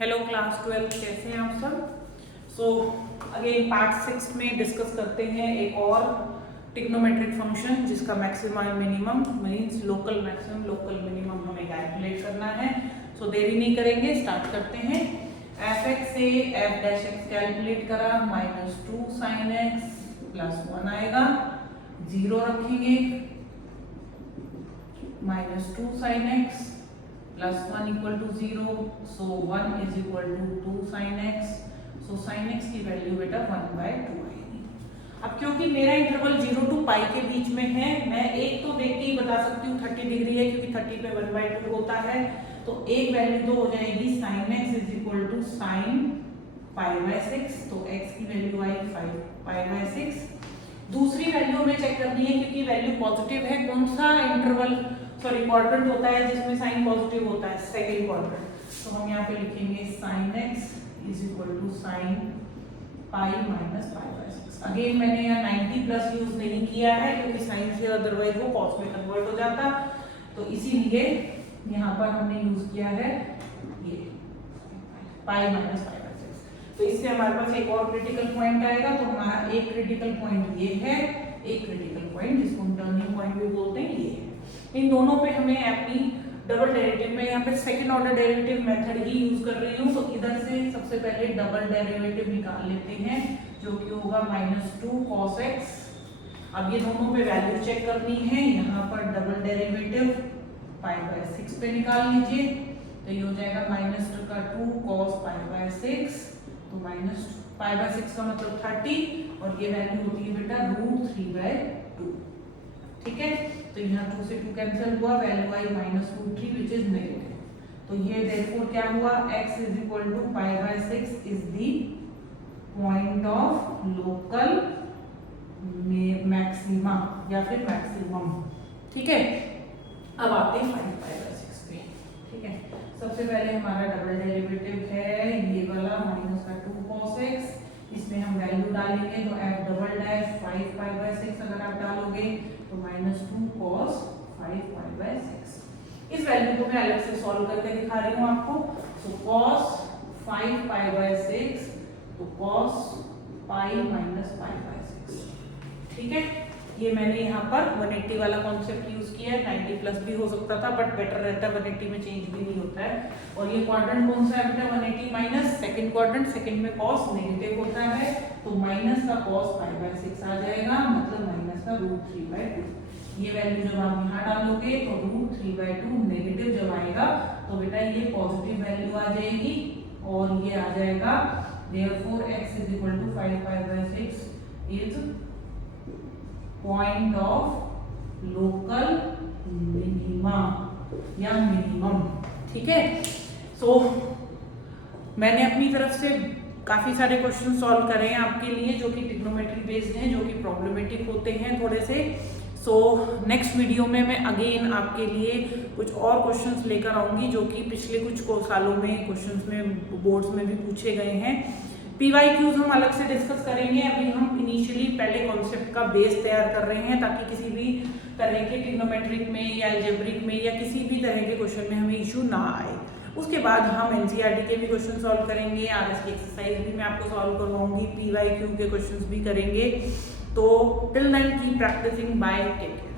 Hello class 12 कैसे हैं आप सब। अगेन पार्ट 6 में डिस्कस करते हैं एक और ट्रिग्नोमेट्रिक फंक्शन जिसका maximum minimum means local maximum local minimum हमें कैलकुलेट करना है। देरी नहीं करेंगे, स्टार्ट करते हैं। एफ एक्स से एफ डैश एक्स कैलकुलेट करा, -2 sin x +1 आएगा, 0 रखेंगे, -2 sin x +1 = 0, so 1 = 2 sin x, so sin x की वैल्यू बेटा 1/2 आएगी। अब क्योंकि मेरा इंटरवल 0 to पाई के बीच में है, मैं एक तो देख के ही बता सकती हूँ 30 डिग्री है क्योंकि 30 पे 1/2 होता है, तो एक वैल्यू तो हो जाएगी sin x = sin π/6, तो x की वैल्यू आई 5 π/6। दूसरी वैल्यू हमें चेक करनी है क्योंकि वैल्यू पॉजिटिव है, कौन सा इंटरवल क्वाड्रेंट होता है जिसमें साइन पॉजिटिव होता है, सेकंड क्वाड्रेंट। तो हम यहाँ पे लिखेंगे sin x = sin π - π/6। अगेन मैंने यहाँ 90 प्लस यूज नहीं किया है क्योंकि साइन से अदरवाइज वो कॉस में कन्वर्ट हो जाता, तो इसीलिए यहाँ पर हमने यूज किया है ये π - π/6। तो इससे हमारे पास एक और क्रिटिकल पॉइंट आएगा, तो हमारा एक क्रिटिकल पॉइंट ये है, एक क्रिटिकल पॉइंट जिसको हम टर्निंग पॉइंट भी बोलते हैं ये है। इन दोनों पे हमें अपनी डबल डेरिवेटिव में यहाँ पे सेकंड ऑर्डर डेरिवेटिव मेथड ही यूज कर रही हूँ, तो इधर से सबसे पहले डबल डेरिवेटिव निकाल लेते हैं जो कि होगा -2 cos x। अब ये दोनों पे वैल्यू चेक करनी है, यहाँ पर डबल डेरिवेटिव π/6 पे निकाल लीजिए, तो ये हो जाएगा -2 cos π/6, तो -π/6 का मतलब 30 और ये वैल्यू होती है बेटा √3/2। ठीक है, तो यहाँ 2 से 2 कैंसिल हुआ, वैल्यू आई -√3 विच इज नेगेटिव। तो ये देयरफॉर क्या हुआ, x = π/6 is the point of local maxima या फिर मैक्सिमम। ठीक है, अब आते हैं 5 π/6 पे। ठीक है, सबसे पहले हमारा डबल डेरिवेटिव है ये वाला -2 cos x, इसमें हम वैल्यू डालेंगे तो f डबल डैश 5 π/6 अगर आप डालोगे तो -2 cos 5 π/6। इस वैल्यू को मैं अलग से सॉल्व करके दिखा रही हूँ आपको। सो cos 5 π/6 तो cos π - π/6। ठीक है, ये मैंने यहाँ पर 180 वाला कॉन्सेप्ट यूज किया है, 90 प्लस भी हो सकता था बट बेटर रहता है, 180 में चेंज भी नहीं होता है। और ये क्वाड्रेंट कौन सा है बेटा, 180 माइनस सेकंड क्वाड्रेंट, सेकंड में cos नेगेटिव होता है, तो माइनस का cos π/6 आ जाएगा, मतलब माइनस का √3/2। ये वैल्यू जब आप यहाँ डालोगे तो √3/2 नेगेटिव जब आएगा तो बेटा ये पॉजिटिव वैल्यू आ जाएगी और ये आ जाएगा therefore x = 5 π/6 is point of local minima या मिनिमम। ठीक है, मैंने अपनी तरफ से काफी सारे क्वेश्चन सॉल्व करे हैं आपके लिए जो कि ट्रिग्नोमेट्री बेस्ड हैं, जो कि प्रॉब्लमेटिक होते हैं थोड़े से। नेक्स्ट वीडियो में मैं अगेन आपके लिए कुछ और क्वेश्चंस लेकर आऊंगी जो कि पिछले कुछ सालों में क्वेश्चंस में बोर्ड्स में भी पूछे गए हैं। PYQs हम अलग से डिस्कस करेंगे, अभी हम इनिशियली पहले कॉन्सेप्ट का बेस तैयार कर रहे हैं ताकि किसी भी तरह के ट्रिग्नोमेट्रिक में या अलजेब्रिक में या किसी भी तरह के क्वेश्चन में हमें इशू ना आए। उसके बाद हम NCERT के भी क्वेश्चन सॉल्व करेंगे, RS की एक्सरसाइज भी मैं आपको सॉल्व करवाऊंगी, PYQ के क्वेश्चन भी करेंगे। तो till then keep practising, bye, take care.